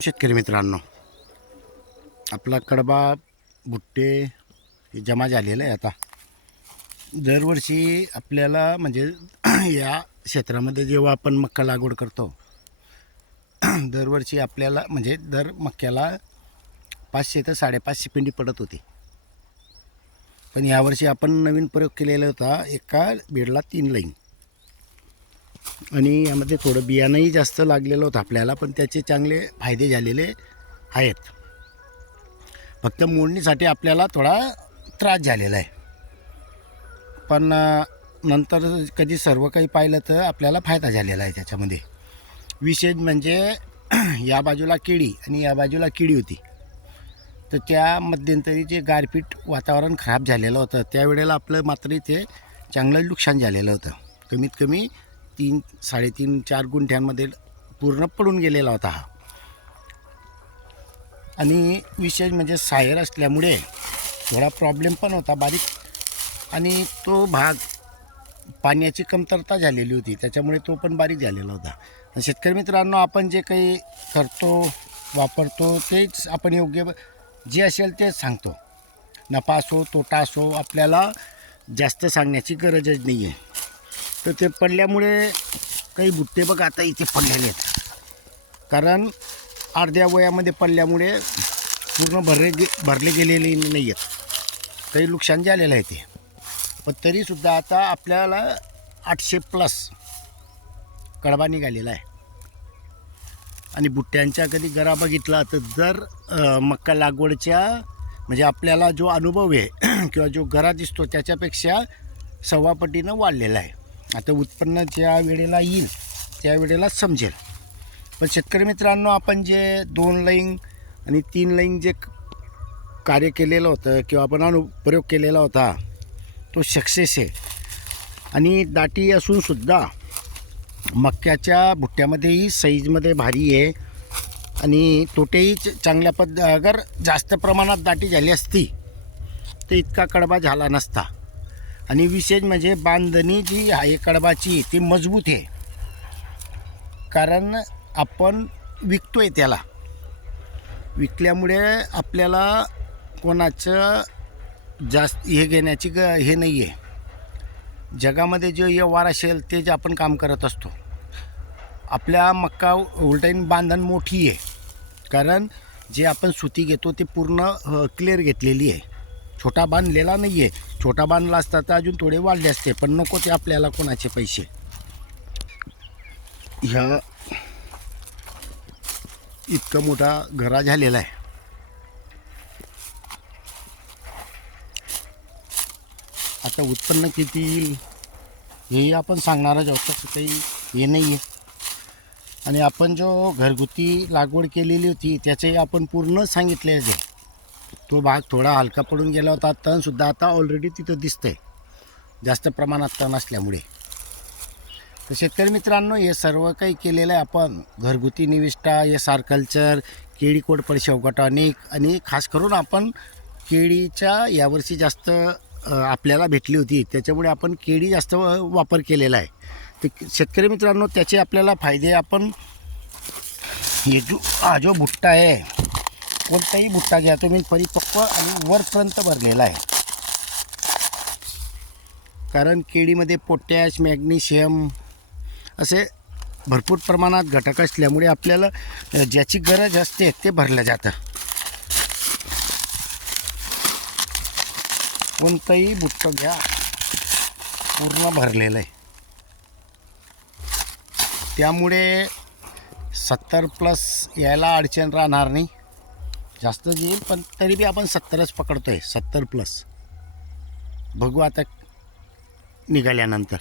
शेतकरी मित्रांनो, आपला कडबा भुट्टे हे जमा झालेलं आहे. आता दरवर्षी आपल्याला म्हणजे या क्षेत्रामध्ये जेव्हा आपण मक्का लागवड करतो दरवर्षी आपल्याला म्हणजे दर मक्याला 500 ते 550 पिंडी पडत होती. पण यावर्षी आपण नवीन प्रयोग केलेला होता, एका बेडला 3 लाईन. आणि यामध्ये थोडं बियाणंही जास्त लागलेलं होतं आपल्याला, पण त्याचे चांगले फायदे झालेले आहेत. फक्त मोडणीसाठी आपल्याला थोडा त्रास झालेला आहे, पण नंतर कधी सर्व काही पाहिलं तर आपल्याला फायदा झालेला आहे त्याच्यामध्ये. विशेष म्हणजे या बाजूला केळी आणि या बाजूला किडी होती, तर त्या मध्यंतरी जे गारपीट वातावरण खराब झालेलं होतं त्यावेळेला आपलं मात्र इथे चांगलं नुकसान झालेलं होतं. कमीत कमी 3, 3.5, 4 गुंठ्यांमध्ये पूर्ण पडून गेलेला होता हा. आणि विशेष म्हणजे सायर असल्यामुळे थोडा प्रॉब्लेम पण होता बारीक, आणि तो भाग पाण्याची कमतरता झालेली होती, त्याच्यामुळे तो पण बारीक झालेला होता. तर शेतकरी मित्रांनो, आपण जे काही करतो वापरतो तेच आपण योग्य जे असेल तेच सांगतो. नफा असो तोटा असो, आपल्याला जास्त सांगण्याची गरजच नाही आहे. तर ते पडल्यामुळे काही भुट्टे बघा आता इथे पडलेले आहेत, कारण अर्ध्या वयामध्ये पडल्यामुळे पूर्ण भरले गेलेले नाही आहेत, काही नुकसान झालेलं आहे ते. पण तरीसुद्धा आता आपल्याला 800+ कडबा निघालेला आहे. आणि बुट्ट्यांच्या कधी गरा बघितला तर जर मक्का लागवडच्या म्हणजे आपल्याला जो अनुभव आहे किंवा जो गरा दिसतो त्याच्यापेक्षा 1.25 पटीनं वाढलेला आहे. आता उत्पन्न ज्या वेळेला येईल त्या वेळेला समजेल. पण शेतकरी मित्रांनो, आपण जे 2 लाईन आणि 3 लाईन जे कार्य केलेलं होतं किंवा आपण प्रयोग केलेला होता तो सक्सेस आहे. आणि दाटी असूनसुद्धा मक्याच्या भुट्ट्यामध्येही साईजमध्ये भारी आहे, आणि तोटेही चांगल्या अगर जास्त प्रमाणात दाटी झाली असती तर इतका कडबा झाला नसता. आणि विशेष म्हणजे बांधणी जी आहे कडबाची ती मजबूत आहे, कारण आपण विकतोय त्याला. विकल्यामुळे आपल्याला कोणाचं जास्त हे घेण्याची हे नाही आहे. जगामध्ये जे व्यवहार असेल ते जे आपण काम करत असतो. आपल्या मक्का उलटाईन बांधण मोठी आहे, कारण जे आपण सुती घेतो ते पूर्ण क्लिअर घेतलेली आहे, छोटा बांधलेला नाही आहे. छोटा बांधला असता तर अजून थोडे वाढले असते, पण नको ते आपल्याला कोणाचे पैसे. ह्या इतका मोठा घरा झालेला आहे. आता उत्पन्न किती येईल हे आपण सांगणारच आहोत, तसं काही हे नाही आहे. आणि आपण जो घरगुती लागवड केलेली होती त्याचे आपण पूर्ण सांगितले आहे. तो भाग थोडा हलका पडून गेला होता, तणसुद्धा आता ऑलरेडी तिथं दिसतंय जास्त प्रमाणात तण असल्यामुळे. तर शेतकरी मित्रांनो, हे सर्व काही केलेलं आहे आपण घरगुती निविष्ठा, SR कल्चर, केळी कोडपड शेवगटॉनिक, आणि खास करून आपण केळीच्या यावर्षी जास्त आपल्याला भेटली होती त्याच्यामुळे आपण केळी जास्त वापर केलेला आहे. तर शेतकरी मित्रांनो, त्याचे आपल्याला फायदे आपण हे जो भुट्टा आहे, कोणताही भुट्टा घ्या तुम्ही, परिपक्व आणि वरपर्यंत भरलेला आहे. कारण केळीमध्ये पोटॅश, मॅग्नेशियम असे भरपूर प्रमाणात घटक असल्यामुळे आपल्याला ज्याची गरज असते ते भरलं जातं. कोणतंही भुट्टं घ्या पूर्ण भरलेलं आहे. त्यामुळे 70+ यायला अडचण राहणार नाही. जास्त येईल पण तरी बी आपण 70च पकडतो आहे, 70+. बघू आता निघाल्यानंतर.